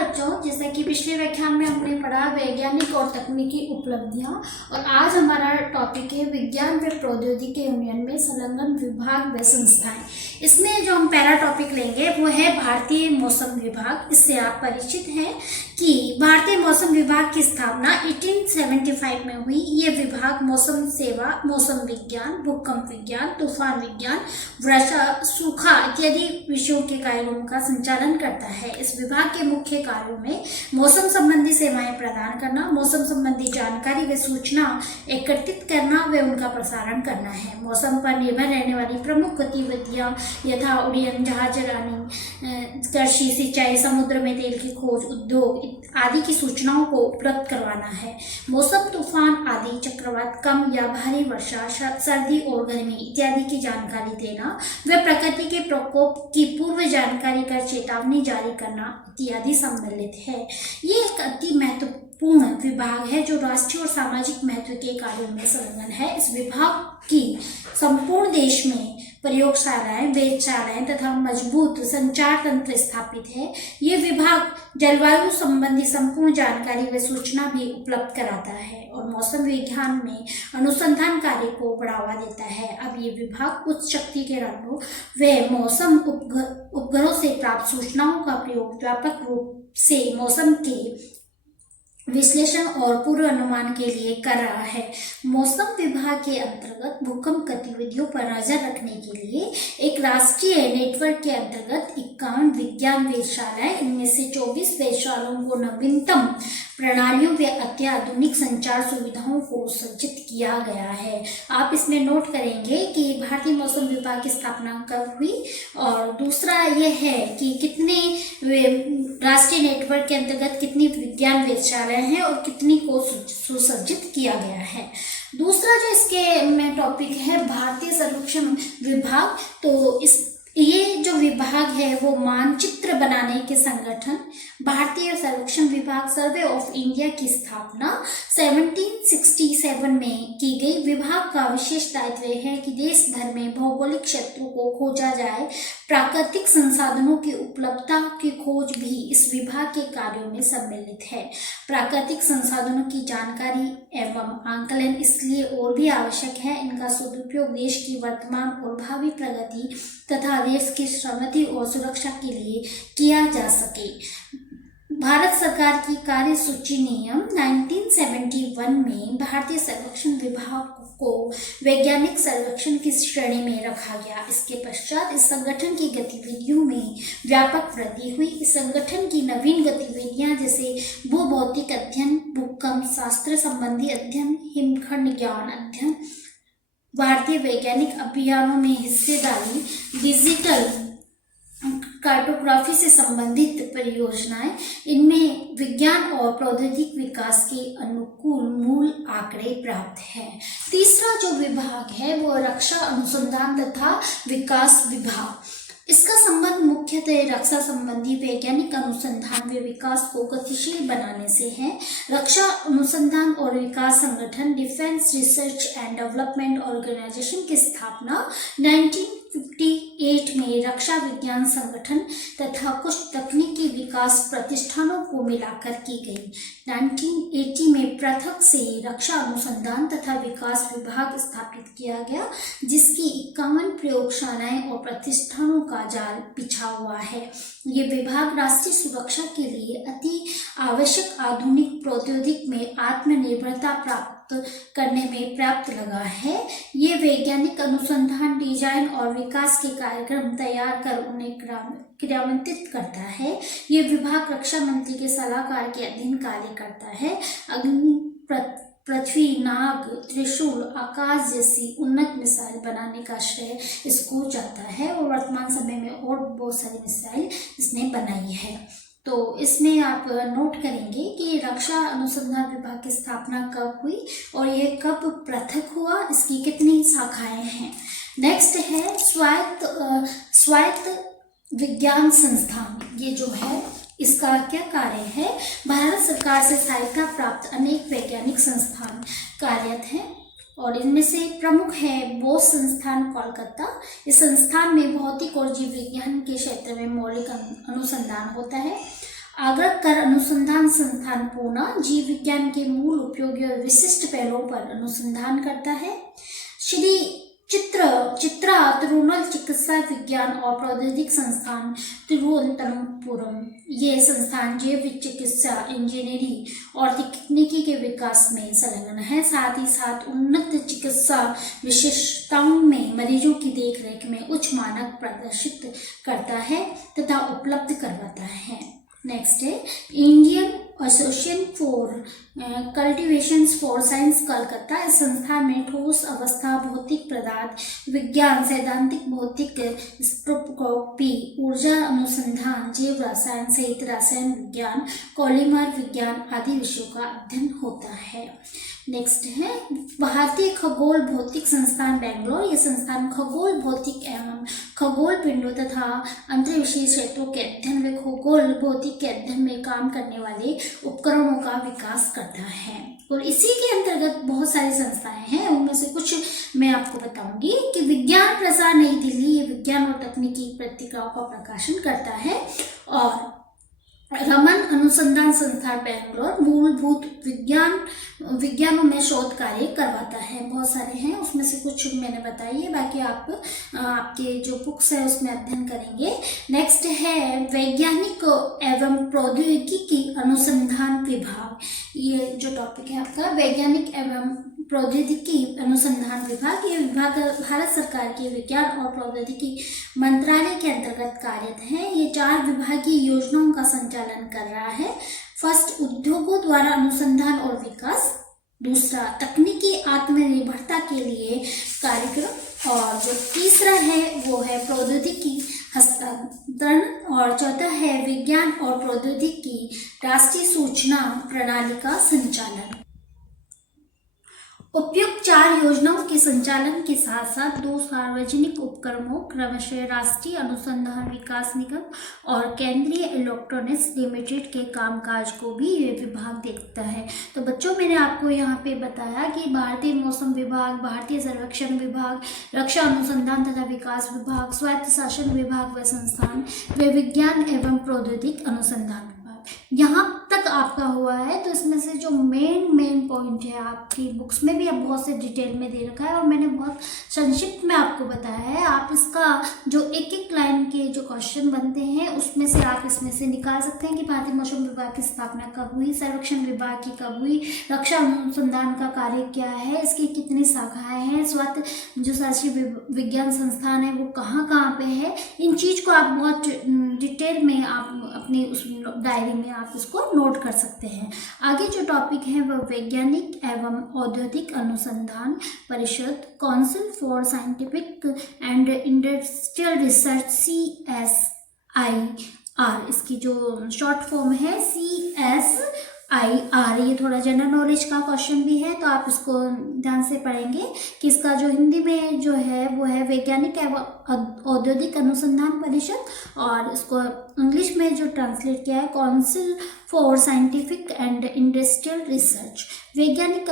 बच्चों, जैसा कि पिछले व्याख्यान में हमने पढ़ा वैज्ञानिक और तकनीकी उपलब्धियां, और आज हमारा टॉपिक है विज्ञान व प्रौद्योगिकी यूनियन में संलग्न विभाग व संस्थाएं। इसमें जो हम पहला टॉपिक लेंगे वो है भारतीय मौसम विभाग। इससे आप परिचित हैं कि भारतीय मौसम विभाग की स्थापना 1875 में हुई। ये विभाग मौसम सेवा, मौसम विज्ञान, भूकंप विज्ञान, तूफान विज्ञान, वर्षा, सूखा इत्यादि विषयों के कार्यों का संचालन करता है। इस विभाग के मुख्य कार्यों में मौसम संबंधी सेवाएं प्रदान करना, मौसम संबंधी जानकारी व सूचना एकत्रित करना व उनका प्रसारण करना है। मौसम पर निर्भर रहने वाली प्रमुख गतिविधियां यथा उड़ियन, जहाज चलानी, कृषि, सिंचाई, समुद्र में तेल की खोज, उद्योग आदि की सूचनाओं को उपलब्ध करवाना है। मौसम, तूफान आदि, चक्रवात, कम या भारी वर्षा, सर्दी और गर्मी इत्यादि की जानकारी देना व प्रकृति के प्रकोप की पूर्व जानकारी कर चेतावनी जारी करना इत्यादि सम्मिलित है। ये एक अति महत्वपूर्ण विभाग है जो राष्ट्रीय और सामाजिक महत्व के कार्यों में संलग्न है। इस विभाग की संपूर्ण देश में प्रयोगशालाएं, वेधशालाएं तथा मजबूत संचार तंत्र स्थापित है। ये विभाग जलवायु संबंधी संपूर्ण जानकारी व सूचना भी उपलब्ध कराता है और मौसम विज्ञान में अनुसंधान कार्य को बढ़ावा देता है। अब ये विभाग उच्च शक्ति के रडारों व मौसम उपग्रहों से प्राप्त सूचनाओं का प्रयोग व्यापक रूप से मौसम के विश्लेषण और पूर्व अनुमान के लिए कर रहा है। मौसम विभाग के अंतर्गत भूकंप गतिविधियों पर नजर रखने के लिए एक राष्ट्रीय नेटवर्क के अंतर्गत 51 विज्ञान वेधशालाएं, इनमें से 24 वेधशालाओं को नवीनतम प्रणालियों व अत्याधुनिक संचार सुविधाओं को सज्जित किया गया है। आप इसमें नोट करेंगे कि भारतीय मौसम विभाग की स्थापना कब हुई, और दूसरा यह है कि कितने राष्ट्रीय नेटवर्क के अंतर्गत कितनी विज्ञान वेधशालाएं हैं और कितनी को सुसज्जित किया गया है। दूसरा जो इसके में टॉपिक है भारतीय सर्वेक्षण विभाग। तो ये जो विभाग है वो मानचित्र बनाने के संगठन, भारतीय सर्वेक्षण विभाग सर्वे ऑफ इंडिया की स्थापना 1767 में की गई। विभाग का विशेष दायित्व है कि देश भर में भौगोलिक क्षेत्रों को खोजा जाए। प्राकृतिक संसाधनों की उपलब्धता की खोज भी इस विभाग के कार्यों में सम्मिलित है। प्राकृतिक संसाधनों की जानकारी एवं आंकलन इसलिए और भी आवश्यक है। इनका सदुपयोग देश की वर्तमान और भावी प्रगति तथा देश की समृद्धि और सुरक्षा के लिए किया जा सके। भारत सरकार की कार्य सूची नियम 1971 में भारतीय सर्वेक्षण विभाग को वैज्ञानिक सर्वेक्षण की श्रेणी में रखा गया। इसके पश्चात इस संगठन की गतिविधियों में व्यापक वृद्धि हुई। इस संगठन की नवीन गतिविधियां जैसे भूभौतिक अध्ययन, भूकंप शास्त्र संबंधी अध्ययन, हिमखंड ज्ञान अध्ययन, भारतीय वैज्ञानिक अभियानों में हिस्सेदारी, डिजिटल कार्टोग्राफी से संबंधित परियोजनाएं, इनमें विज्ञान और प्रौद्योगिक विकास के अनुकूल मूल आंकड़े प्राप्त हैं। तीसरा जो विभाग है वो रक्षा अनुसंधान तथा विकास विभाग। इसका संबंध मुख्यतः रक्षा संबंधी वैज्ञानिक अनुसंधान व विकास को गतिशील बनाने से है। रक्षा अनुसंधान और विकास संगठन defence research and development organisation की स्थापना 1958 में रक्षा विज्ञान संगठन तथा कुछ तकनीकी विकास प्रतिष्ठानों को मिलाकर की गई। 1980 में पृथक से रक्षा अनुसंधान तथा विकास विभाग स्थापित किया गया, जिसकी 51 प्रयोगशालाएं और प्रतिष्ठानों का जाल बिछा हुआ है। ये विभाग राष्ट्रीय सुरक्षा के लिए अति आवश्यक आधुनिक प्रौद्योगिकी में आत्मनिर्भरता प्राप्त करने में पर्याप्त लगा है। ये वैज्ञानिक अनुसंधान, डिजाइन और विकास के कार्यक्रम तैयार कर उन्हें क्रियान्वित करता है। ये विभाग रक्षा मंत्री के सलाहकार के अधीन कार्य करता है। अग्नि, पृथ्वी, नाग, त्रिशूल, आकाश जैसी उन्नत मिसाइल बनाने का श्रेय इसको जाता है और वर्तमान समय में और बहुत सारी मिसाइल इसने बनाई है। तो इसमें आप नोट करेंगे कि रक्षा अनुसंधान विभाग की स्थापना कब हुई और ये कब पृथक हुआ, इसकी कितनी शाखाएं हैं। नेक्स्ट है स्वायत्त विज्ञान संस्थान। ये जो है इसका क्या कार्य है? भारत सरकार से सहायता प्राप्त अनेक वैज्ञानिक संस्थान कार्यरत हैं और इनमें से प्रमुख है बोस संस्थान कोलकाता। इस संस्थान में भौतिक और जीव विज्ञान के क्षेत्र में मौलिक अनुसंधान होता है। अग्रकर अनुसंधान संस्थान पुणे जीव विज्ञान के मूल उपयोगी और विशिष्ट पहलुओं पर अनुसंधान करता है। श्री चित्रा तिरुनल चिकित्सा विज्ञान और प्रौद्योगिक संस्थान तिरुवनंतपुरम, ये संस्थान जैव चिकित्सा, इंजीनियरिंग और तकनीकी के विकास में संलग्न है। साथ ही साथ उन्नत चिकित्सा विशेषताओं में मरीजों की देखरेख में उच्च मानक प्रदर्शित करता है तथा उपलब्ध करवाता है। नेक्स्ट है Indian association for cultivation for science Calcutta. इस संस्था में ठोस अवस्था भौतिक पदार्थ विज्ञान, सैद्धांतिक भौतिक स्पेक्ट्रोस्कोपी, ऊर्जा अनुसंधान, जैव रसायन सहित रसायन विज्ञान, पॉलीमर विज्ञान आदि विषयों का अध्ययन होता है। नेक्स्ट है भारतीय खगोल भौतिक संस्थान बेंगलोर। यह संस्थान खगोल भौतिक एवं खगोल पिंडों तथा अंतरिक्षीय क्षेत्रों के अध्ययन व खगोल भौतिक के अध्ययन में काम करने वाले उपकरणों का विकास करता है। और इसी के अंतर्गत बहुत सारी संस्थाएं हैं, उनमें से कुछ मैं आपको बताऊंगी कि विज्ञान प्रसार नई दिल्ली ये विज्ञान और तकनीकी पत्रिकाओं का प्रकाशन करता है। और रमन अनुसंधान संस्थान बेंगलोर मूलभूत विज्ञानों में शोध कार्य करवाता है। बहुत सारे हैं, उसमें से कुछ मैंने बताई है, बाकी आप आपके जो बुक्स है उसमें अध्ययन करेंगे। नेक्स्ट है वैज्ञानिक एवं प्रौद्योगिकी अनुसंधान विभाग। ये जो टॉपिक है आपका वैज्ञानिक एवं प्रौद्योगिकी अनुसंधान विभाग। ये विभाग भारत सरकार के विज्ञान और प्रौद्योगिकी मंत्रालय के अंतर्गत कार्यरत है। ये 4 विभागीय योजनाओं का संचालन कर रहा है। फर्स्ट, उद्योगों द्वारा अनुसंधान और विकास। दूसरा, तकनीकी आत्मनिर्भरता के लिए कार्यक्रम। और जो तीसरा है वो है प्रौद्योगिकी हस्तांतरण। और चौथा है विज्ञान और प्रौद्योगिकी राष्ट्रीय सूचना प्रणाली का संचालन। उपयुक्त 4 योजनाओं के संचालन के साथ साथ 2 सार्वजनिक उपक्रमों क्रमशः राष्ट्रीय अनुसंधान विकास निगम और केंद्रीय इलेक्ट्रॉनिक्स लिमिटेड के कामकाज को भी ये विभाग देखता है। तो बच्चों, मैंने आपको यहाँ पे बताया कि भारतीय मौसम विभाग, भारतीय सर्वेक्षण विभाग, रक्षा अनुसंधान तथा विकास विभाग, स्वायत्त शासन विभाग व संस्थान व विज्ञान एवं प्रौद्योगिक अनुसंधान विभाग, यहाँ तक आपका हुआ है। तो इसमें से जो मेन पॉइंट है आपकी बुक्स में भी अब बहुत से डिटेल में दे रखा है और मैंने बहुत संक्षिप्त में आपको बताया है। आप इसका जो एक लाइन के जो क्वेश्चन बनते हैं उसमें से आप इसमें से निकाल सकते हैं कि भारतीय मौसम विभाग की स्थापना कब हुई, सर्वेक्षण विभाग की कब हुई, रक्षा अनुसंधान का कार्य क्या है, इसकी कितनी शाखाएं हैं, स्वायत्त जो शासकीय विज्ञान संस्थान है वो कहाँ पे है। इन चीज़ को आप बहुत डिटेल में आप अपनी उस डायरी में आप इसको नोट कर सकते हैं। आगे जो टॉपिक है वह वैज्ञानिक एवं औद्योगिक अनुसंधान परिषद, council for scientific and industrial research, CSIR, इसकी जो शॉर्ट फॉर्म है CSIR। ये थोड़ा जनरल नॉलेज का क्वेश्चन भी है, तो आप इसको ध्यान से पढ़ेंगे कि इसका जो हिंदी में जो है वो है वैज्ञानिक एवं औद्योगिक अनुसंधान परिषद, और इसको इंग्लिश में जो ट्रांसलेट किया है council for scientific and industrial research. वैज्ञानिक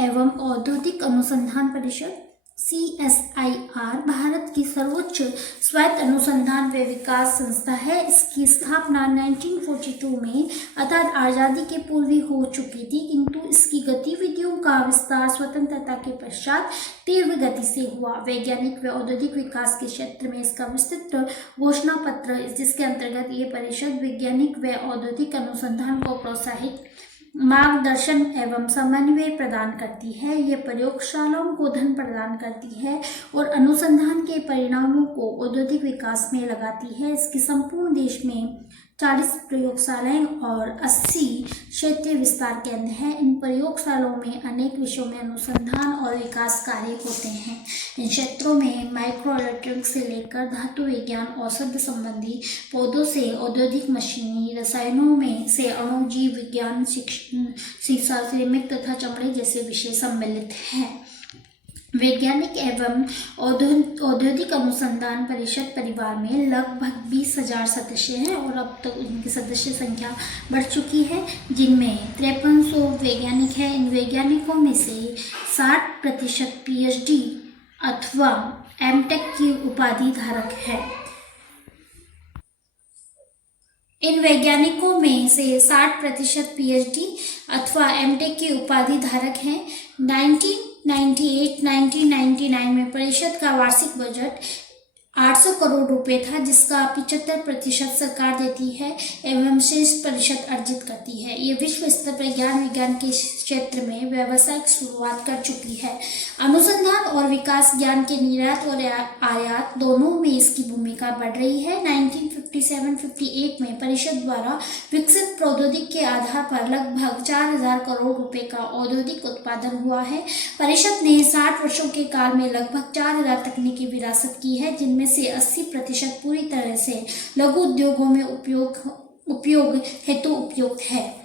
एवं औद्योगिक अनुसंधान परिषद CSIR भारत की सर्वोच्च स्वायत्त अनुसंधान व विकास संस्था है। इसकी स्थापना 1942 में अर्थात आज़ादी के पूर्व ही हो चुकी थी, किंतु इसकी गतिविधियों का विस्तार स्वतंत्रता के पश्चात तीव्र गति से हुआ। वैज्ञानिक व औद्योगिक विकास के क्षेत्र में इसका विस्तृत घोषणा पत्र, जिसके अंतर्गत ये परिषद वैज्ञानिक व औद्योगिक अनुसंधान को प्रोत्साहित, मार्गदर्शन एवं समन्वय प्रदान करती है। ये प्रयोगशालाओं को धन प्रदान करती है और अनुसंधान के परिणामों को औद्योगिक विकास में लगाती है। इसकी संपूर्ण देश में 40 प्रयोगशालाएं और 80 क्षेत्रीय विस्तार केंद्र हैं। इन प्रयोगशालाओं में अनेक विषयों में अनुसंधान और विकास कार्य होते हैं। इन क्षेत्रों में माइक्रो इलेक्ट्रॉनिक्स से लेकर धातु विज्ञान, औषध संबंधी पौधों से औद्योगिक मशीनरी, रसायनों में से अणु जीव विज्ञान, शीशा, सिरेमिक तथा चमड़े जैसे विषय सम्मिलित हैं। वैज्ञानिक एवं औद्योगिक अनुसंधान परिषद परिवार में लगभग 20,000 सदस्य हैं और अब तक उनकी सदस्य संख्या बढ़ चुकी है, जिनमें 5300 वैज्ञानिक हैं। इन वैज्ञानिकों में से 60% PhD अथवा MTech की उपाधि धारक है। इन वैज्ञानिकों में से 60% पीएचडी अथवा एमटेक की उपाधि धारक हैं। 1998-1999 में परिषद का वार्षिक बजट 800 करोड़ रुपए था, जिसका 75% सरकार देती है एवं शेष परिषद अर्जित करती है। ये विश्व स्तर पर ज्ञान विज्ञान के क्षेत्र में व्यावसायिक शुरुआत कर चुकी है। अनुसंधान और विकास, ज्ञान के निर्यात और आयात दोनों में इसकी भूमिका बढ़ रही है। 1957-58 में परिषद द्वारा विकसित प्रौद्योगिकी के आधार पर लगभग 4000 करोड़ रुपए का औद्योगिक उत्पादन हुआ है। परिषद ने 60 वर्षों के काल में लगभग 4000 तकनीकी विरासत की है, जिनमें से 80% पूरी तरह से लघु उद्योगों में उपयोग हेतु उपयुक्त है।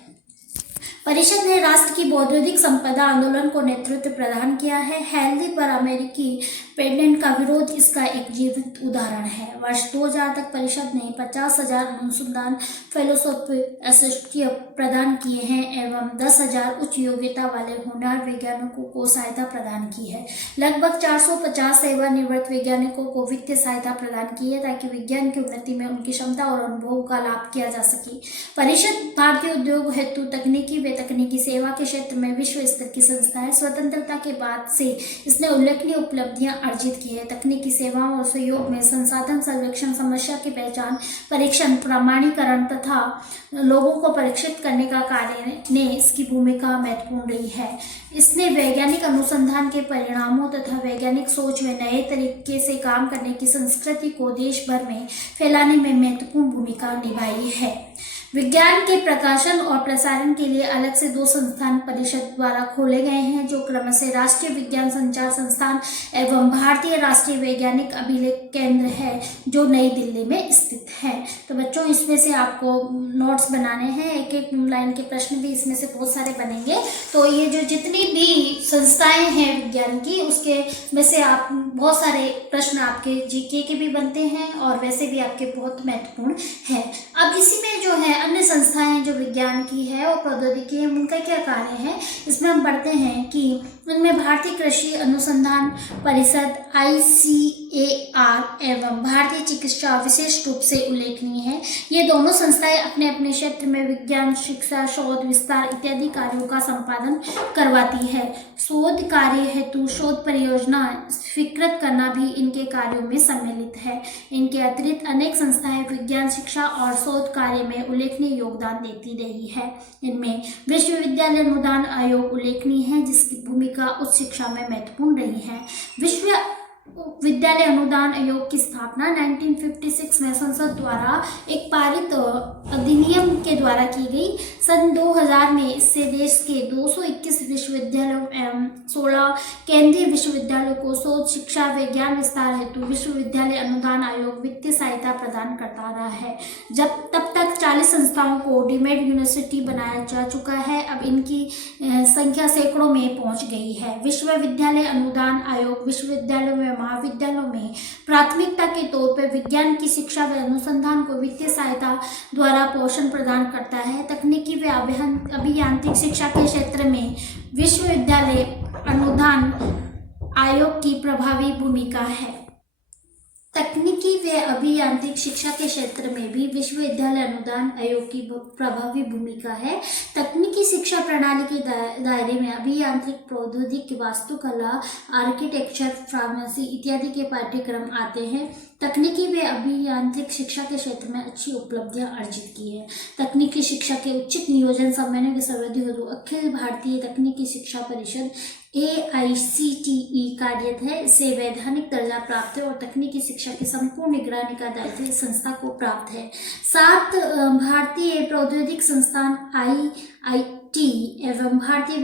परिषद ने राष्ट्र की बौद्धिक संपदा आंदोलन को नेतृत्व प्रदान किया है। हेल्दी पर अमेरिकी पेटेंट का विरोध इसका एक जीवित उदाहरण है। वर्ष 2000 तक परिषद ने 50,000 अनुसंधान फेलोशिप एसोसिएट प्रदान किए हैं एवं 10,000 उच्च योग्यता वाले होनहार वैज्ञानिकों को सहायता प्रदान की है। लगभग 450 सेवानिवृत्त वैज्ञानिकों को वित्तीय सहायता प्रदान की है, ताकि विज्ञान की उन्नति में उनकी क्षमता और अनुभव का लाभ किया जा सके। परिषद भारतीय उद्योग हेतु तकनीकी व तकनीकी सेवा के क्षेत्र में विश्व स्तर की संस्था है। स्वतंत्रता के बाद से इसने उल्लेखनीय उपलब्धियां अर्जित की है। तकनीकी सेवाओं और सहयोग में संसाधन सर्वेक्षण, समस्या की पहचान, परीक्षण, प्रमाणीकरण तथा लोगों को परीक्षित करने का कार्य ने इसकी भूमिका महत्वपूर्ण रही है। इसने वैज्ञानिक अनुसंधान के परिणामों तथा वैज्ञानिक सोच में नए तरीके से काम करने की संस्कृति को देश भर में फैलाने में महत्वपूर्ण भूमिका निभाई है। विज्ञान के प्रकाशन और प्रसारण के लिए अलग से 2 संस्थान परिषद द्वारा खोले गए हैं, जो क्रमशः राष्ट्रीय विज्ञान संचार संस्थान एवं भारतीय राष्ट्रीय वैज्ञानिक अभिलेख केंद्र है, जो नई दिल्ली में स्थित है। तो बच्चों, इसमें से आपको नोट्स बनाने हैं, एक एक लाइन के प्रश्न भी इसमें से बहुत सारे बनेंगे। तो ये जो जितनी भी संस्थाएं हैं विज्ञान की, उसके में से आप बहुत सारे प्रश्न आपके जीके के भी बनते हैं और वैसे भी आपके बहुत महत्वपूर्ण है। अब इसी में जो है अन्य संस्थाएं जो विज्ञान की है और प्रौद्योगिकी है, उनका क्या कार्य है, इसमें हम पढ़ते हैं कि उनमें भारतीय कृषि अनुसंधान परिषद ICAR एवं भारतीय चिकित्सा विशेष रूप से उल्लेखनीय है। ये दोनों संस्थाएं अपने अपने क्षेत्र में विज्ञान, शिक्षा, शोध, विस्तार इत्यादि कार्यों का संपादन करवाती है। शोध कार्य हेतु शोध परियोजना स्वीकृत करना भी इनके कार्यों में सम्मिलित है। इनके अतिरिक्त अनेक संस्थाएं विज्ञान, शिक्षा और शोध कार्य में उल्लेखनीय योगदान देती रही है। इनमें विश्वविद्यालय अनुदान आयोग उल्लेखनीय है, जिसकी भूमिका उच्च शिक्षा में महत्वपूर्ण रही है। विद्यालय अनुदान आयोग की स्थापना 1956 में संसद द्वारा एक पारित अधिनियम के द्वारा की गई। सन 2000 में इससे देश के 221 विश्वविद्यालयों एवं 16 केंद्रीय विश्वविद्यालयों को शोध, शिक्षा, विज्ञान विस्तार हेतु विश्वविद्यालय अनुदान आयोग वित्तीय सहायता प्रदान करता रहा है। तब तक 40 संस्थाओं को डीम्ड यूनिवर्सिटी बनाया जा चुका है। अब इनकी संख्या सैकड़ों में पहुंच गई है। विश्वविद्यालय अनुदान आयोग विश्वविद्यालयों में, महाविद्यालयों में प्राथमिकता के तौर पर विज्ञान की शिक्षा व अनुसंधान को वित्तीय सहायता द्वारा पोषण प्रदान करता है। तकनीकी व अभियांत्रिक शिक्षा के क्षेत्र में विश्वविद्यालय अनुदान आयोग की प्रभावी भूमिका है। तकनीकी व अभियांत्रिक शिक्षा के क्षेत्र में भी विश्वविद्यालय अनुदान आयोग की प्रभावी भूमिका है। तकनीकी शिक्षा प्रणाली के दायरे में अभियांत्रिक प्रौद्योगिकी, वास्तुकला, आर्किटेक्चर, फार्मेसी इत्यादि के पाठ्यक्रम आते हैं। तकनीकी व अभियांत्रिक शिक्षा के क्षेत्र में अच्छी उपलब्धियां अर्जित की है। तकनीकी शिक्षा के उचित नियोजन, समन्वय के सर्वोदय हेतु अखिल भारतीय तकनीकी शिक्षा परिषद AICTE कार्यरत है। इसे वैधानिक दर्जा प्राप्त है और तकनीकी शिक्षा की संपूर्ण निगरानी का दायित्व इस संस्था को प्राप्त है। 7 भारतीय प्रौद्योगिक संस्थान IIT एवं भारतीय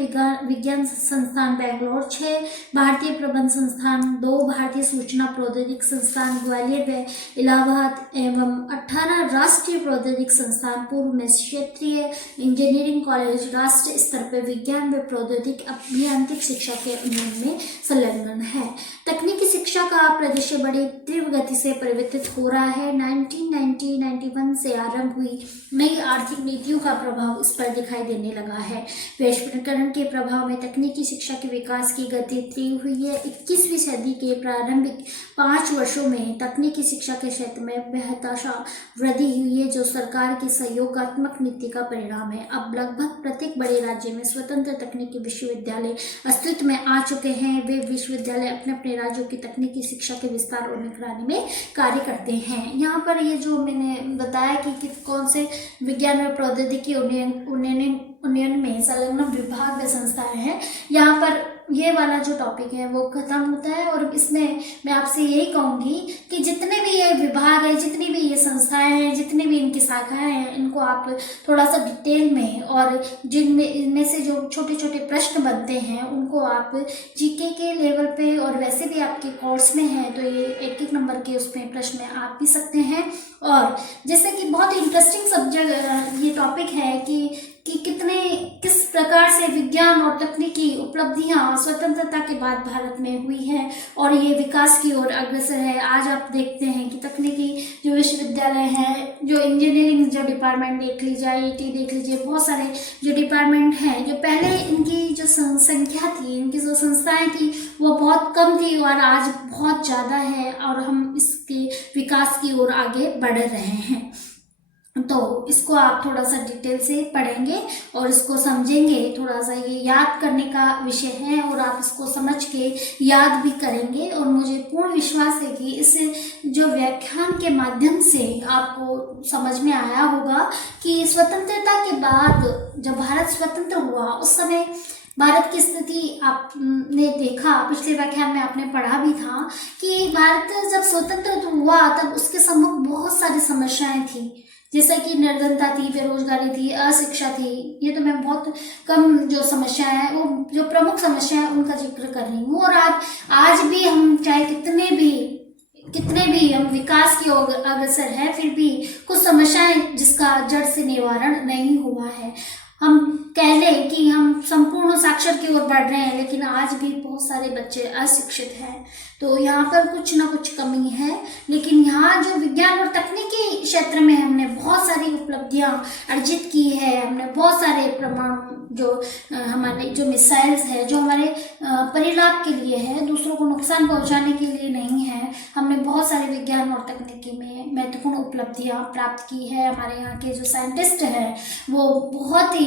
विज्ञान संस्थान बेंगलोर, 6 भारतीय प्रबंध संस्थान, 2 भारतीय सूचना प्रौद्योगिक संस्थान ग्वालियर व इलाहाबाद एवं 18 राष्ट्रीय प्रौद्योगिक संस्थान, पूर्व में क्षेत्रीय इंजीनियरिंग कॉलेज राष्ट्रीय स्तर पर विज्ञान व प्रौद्योगिक अभियांत्रिक शिक्षा के उन्नयन में संलग्न है। तकनीकी शिक्षा का परिदृश्य बड़ी तीव्र गति से परिवर्तित हो रहा है। 1990-91 से आरंभ हुई नई आर्थिक नीतियों का प्रभाव इस पर दिखाई देने लगा लगा है। वैश्वीकरण के प्रभाव में तकनीकी शिक्षा के विकास की गति तीव्र हुई है। 21वीं सदी के प्रारंभिक 5 वर्षों में तकनीकी शिक्षा के क्षेत्र में बेतहाशा वृद्धि हुई है, जो सरकार की सहयोगात्मक नीति का परिणाम है। अब लगभग प्रत्येक बड़े राज्य में स्वतंत्र तकनीकी विश्वविद्यालय अस्तित्व में आ चुके हैं। वे विश्वविद्यालय अपने अपने राज्यों की तकनीकी शिक्षा के विस्तार और निगरानी में कार्य करते हैं। यहाँ पर ये जो मैंने बताया कि कौन से विज्ञान और प्रौद्योगिकी उन्नयन में संलग्न विभाग व संस्थाएं हैं, यहाँ पर ये वाला जो टॉपिक है वो खत्म होता है। और इसमें मैं आपसे यही कहूँगी कि जितने भी ये विभाग है, जितनी भी ये संस्थाएं हैं, जितनी भी इनकी शाखाएं हैं, इनको आप थोड़ा सा डिटेल में, और जिनमें इनमें से जो छोटे छोटे प्रश्न बनते हैं उनको आप जीके के लेवल पे और वैसे भी आपके कोर्स में है तो ये 1-1 नंबर के उसमें प्रश्न आप भी सकते हैं। और जैसे कि बहुत इंटरेस्टिंग सब्जेक्ट ये टॉपिक है कि किस प्रकार से विज्ञान और तकनीकी उपलब्धियां स्वतंत्रता के बाद भारत में हुई हैं और ये विकास की ओर अग्रसर है। आज आप देखते हैं कि तकनीकी जो विश्वविद्यालय हैं, जो इंजीनियरिंग जो डिपार्टमेंट देख लीजिए, IIT देख लीजिए, बहुत सारे जो डिपार्टमेंट हैं, जो पहले इनकी जो संख्या थी, इनकी जो संस्थाएं थी वो बहुत कम थी और आज बहुत ज़्यादा है और हम इसके विकास की ओर आगे बढ़ रहे हैं। तो इसको आप थोड़ा सा डिटेल से पढ़ेंगे और इसको समझेंगे। थोड़ा सा ये याद करने का विषय है और आप इसको समझ के याद भी करेंगे। और मुझे पूर्ण विश्वास है कि इस जो व्याख्यान के माध्यम से आपको समझ में आया होगा कि स्वतंत्रता के बाद जब भारत स्वतंत्र हुआ उस समय भारत की स्थिति आपने देखा, पिछले व्याख्यान में आपने पढ़ा भी था कि भारत जब स्वतंत्र हुआ तब उसके सम्मुख बहुत सारी समस्याएं थी, जैसे कि निर्धनता थी, बेरोजगारी थी, अशिक्षा थी। ये तो मैं बहुत कम जो समस्याएं हैं, वो जो प्रमुख समस्याएं हैं उनका जिक्र कर रही हूँ। और आज भी हम चाहे कितने भी हम विकास की ओर अग्रसर है, फिर भी कुछ समस्याएं जिसका जड़ से निवारण नहीं हुआ है। हम कह लें कि हम संपूर्ण साक्षर की ओर बढ़ रहे हैं, लेकिन आज भी बहुत सारे बच्चे अशिक्षित हैं। तो यहाँ पर कुछ ना कुछ कमी है। लेकिन यहाँ जो विज्ञान और तकनीकी क्षेत्र में हमने बहुत सारी उपलब्धियां अर्जित की है। हमने बहुत सारे परमाणु जो हमारे जो मिसाइल्स है, जो हमारे परिलाभ के लिए है, दूसरों को नुकसान पहुंचाने के लिए नहीं है। हमने बहुत सारे विज्ञान और तकनीकी में महत्वपूर्ण उपलब्धियां प्राप्त की है। हमारे यहाँ के जो साइंटिस्ट हैं वो बहुत ही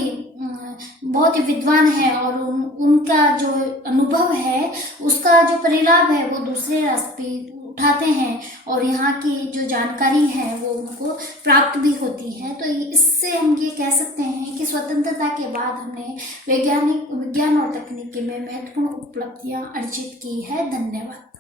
विद्वान है और उनका जो अनुभव है उसका जो परिलाभ है वो दूसरे रास्ते उठाते हैं और यहाँ की जो जानकारी है वो उनको प्राप्त भी होती है। तो इससे हम ये कह सकते हैं कि स्वतंत्रता के बाद हमने विज्ञान और तकनीकी में महत्वपूर्ण उपलब्धियां अर्जित की है। धन्यवाद।